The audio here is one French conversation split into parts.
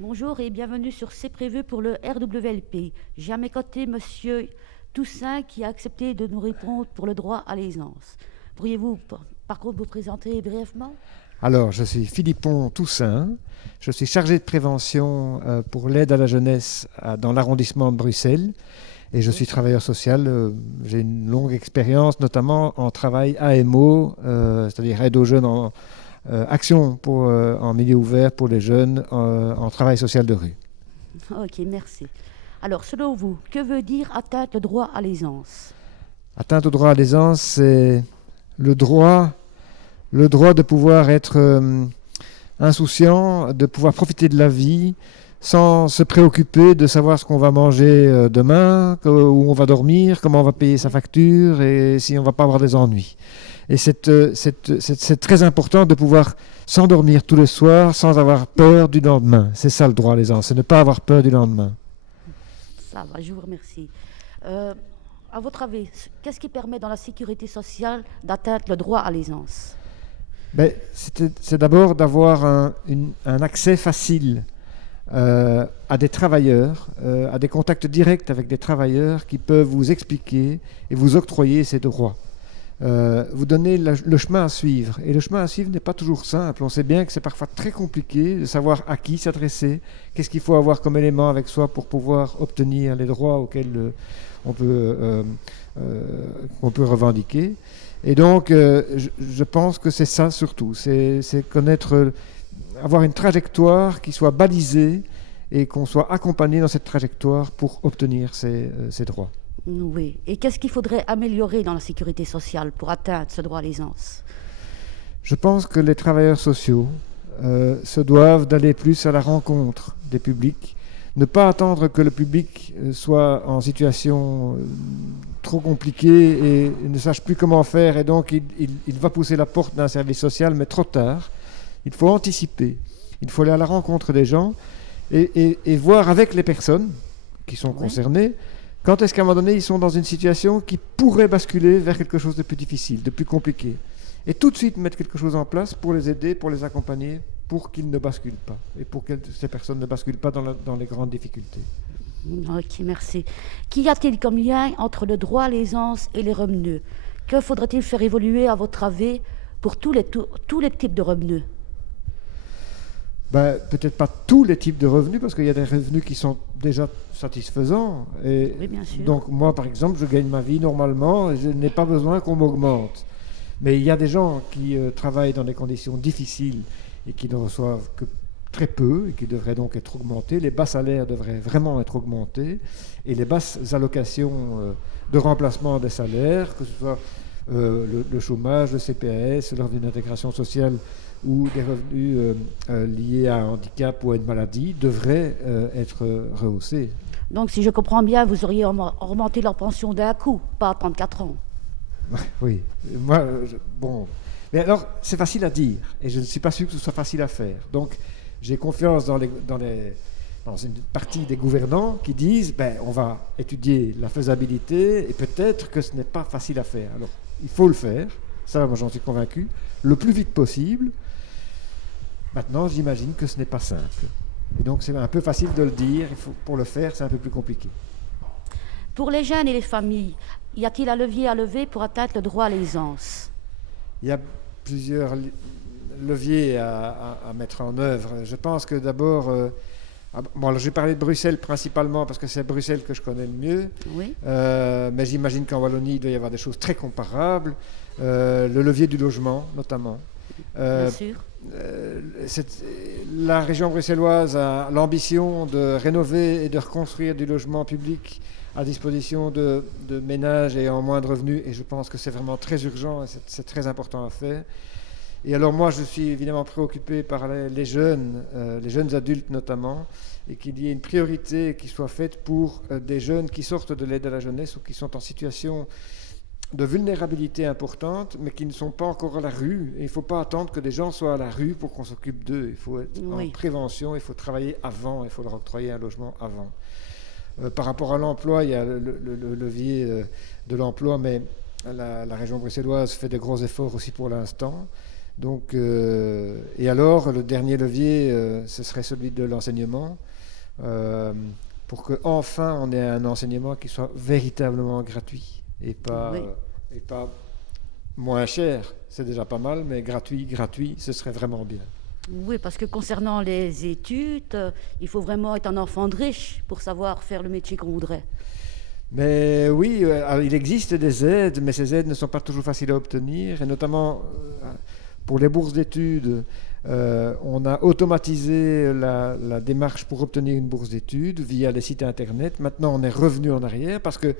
Bonjour et bienvenue sur C'est prévu pour le RWLP. J'ai à mes côtés Monsieur Toussaint qui a accepté de nous répondre pour le droit à l'aisance. Pourriez-vous par contre vous présenter brièvement? Alors, je suis Philippon Toussaint, je suis chargé de prévention pour l'aide à la jeunesse dans l'arrondissement de Bruxelles et je suis Oui. travailleur social. J'ai une longue expérience, notamment en travail AMO, c'est-à-dire aide aux jeunes en action en milieu ouvert pour les jeunes en travail social de rue. Ok, merci. Alors, selon vous, que veut dire atteindre le droit à l'aisance? Atteinte au droit à l'aisance, c'est le droit, le droit de pouvoir être insouciant, de pouvoir profiter de la vie sans se préoccuper de savoir ce qu'on va manger demain, où on va dormir, comment on va payer sa Oui. facture et si on va pas avoir des ennuis. Et c'est très important de pouvoir s'endormir tous les soirs sans avoir peur du lendemain. C'est ça le droit à l'aisance, c'est ne pas avoir peur du lendemain. Ça va, je vous remercie. Euh, à votre avis, qu'est-ce qui permet dans la sécurité sociale d'atteindre le droit à l'aisance? Ben, c'est d'abord d'avoir un accès facile à des travailleurs, à des contacts directs avec des travailleurs qui peuvent vous expliquer et vous octroyer ces droits. Vous donner le chemin à suivre. Et le chemin à suivre n'est pas toujours simple. On sait bien que c'est parfois très compliqué de savoir à qui s'adresser, qu'est-ce qu'il faut avoir comme élément avec soi pour pouvoir obtenir les droits auxquels on peut, euh, on peut revendiquer. Et donc, je pense que c'est ça surtout, c'est connaître, avoir une trajectoire qui soit balisée et qu'on soit accompagné dans cette trajectoire pour obtenir ces droits. Oui. Et qu'est-ce qu'il faudrait améliorer dans la sécurité sociale pour atteindre ce droit à l'aisance? Je pense que les travailleurs sociaux se doivent d'aller plus à la rencontre des publics, ne pas attendre que le public soit en situation trop compliquée et ne sache plus comment faire et donc il va pousser la porte d'un service social, mais trop tard. Il faut anticiper, il faut aller à la rencontre des gens et voir avec les personnes qui sont Oui. concernées quand est-ce qu'à un moment donné ils sont dans une situation qui pourrait basculer vers quelque chose de plus difficile, de plus compliqué. Et tout de suite mettre quelque chose en place pour les aider, pour les accompagner, pour qu'ils ne basculent pas et pour que ces personnes ne basculent pas dans les grandes difficultés. Ok, merci. Qu'y a-t-il comme lien entre le droit à l'aisance et les revenus? Que faudrait-il faire évoluer, à votre avis, pour tous les types de revenus? Ben, peut-être pas tous les types de revenus, parce qu'il y a des revenus qui sont déjà satisfaisants. Et Oui, bien sûr. donc moi, par exemple, je gagne ma vie normalement et je n'ai pas besoin qu'on m'augmente. Mais il y a des gens qui travaillent dans des conditions difficiles et qui ne reçoivent que très peu et qui devraient donc être augmentés. Les bas salaires devraient vraiment être augmentés et les basses allocations de remplacement des salaires, que ce soit le chômage, le CPAS, le revenu d'intégration sociale ou des revenus liés à un handicap ou à une maladie, devraient être rehaussés. Donc, si je comprends bien, vous auriez augmenté leur pension d'un coup, pas attendre 4 ans. Oui, moi, bon. Mais alors, c'est facile à dire, et je ne suis pas sûr que ce soit facile à faire. Donc, j'ai confiance dans une partie des gouvernants qui disent, ben, on va étudier la faisabilité, et peut-être que ce n'est pas facile à faire. Alors, il faut le faire, ça, moi, j'en suis convaincu, le plus vite possible. Maintenant, j'imagine que ce n'est pas simple. Et donc, c'est un peu facile de le dire, pour le faire, c'est un peu plus compliqué. Pour les jeunes et les familles, y a-t-il un levier à lever pour atteindre le droit à l'aisance? Il y a plusieurs leviers à mettre en œuvre. Je pense que d'abord, bon, alors je vais parler de Bruxelles principalement parce que c'est Bruxelles que je connais le mieux, Oui, mais j'imagine qu'en Wallonie, il doit y avoir des choses très comparables. Le levier du logement, notamment. bien Euh, sûr. la région bruxelloise a l'ambition de rénover et de reconstruire du logement public à disposition de ménages et en moins de revenus, et je pense que c'est vraiment très urgent et c'est très important à faire. Et alors moi, je suis évidemment préoccupé par les jeunes adultes notamment, et qu'il y ait une priorité qui soit faite pour des jeunes qui sortent de l'aide à la jeunesse ou qui sont en situation de vulnérabilité importante, mais qui ne sont pas encore à la rue. Et il ne faut pas attendre que des gens soient à la rue pour qu'on s'occupe d'eux. Il faut être en Oui, prévention, il faut travailler avant, il faut leur octroyer un logement avant. Par rapport à l'emploi, il y a le levier de l'emploi, mais la région bruxelloise fait de gros efforts aussi pour l'instant. Donc, et alors, le dernier levier, ce serait celui de l'enseignement, pour qu'enfin on ait un enseignement qui soit véritablement gratuit et Oui. et pas moins cher. C'est déjà pas mal, mais gratuit, ce serait vraiment bien. Oui, parce que concernant les études, il faut vraiment être un enfant de riche pour savoir faire le métier qu'on voudrait. Mais oui, alors, il existe des aides, mais ces aides ne sont pas toujours faciles à obtenir, et notamment pour les bourses d'études, on a automatisé la démarche pour obtenir une bourse d'études via les sites internet. Maintenant, on est revenu en arrière parce que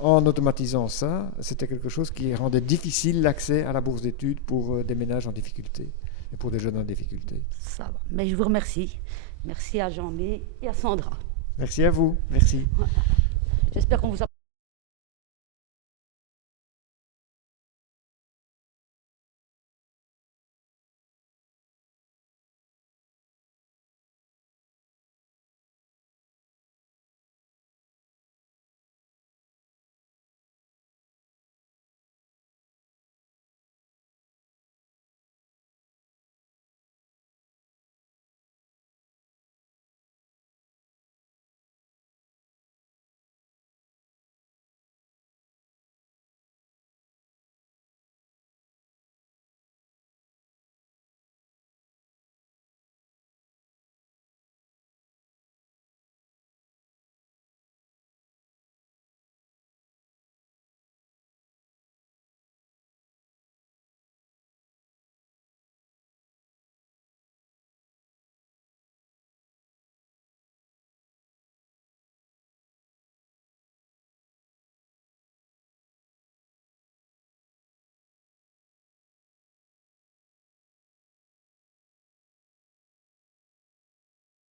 en automatisant ça, c'était quelque chose qui rendait difficile l'accès à la bourse d'études pour des ménages en difficulté et pour des jeunes en difficulté. Ça va. Mais je vous remercie. Merci à Jean-Mé et à Sandra. Merci à vous. Merci. J'espère qu'on vous a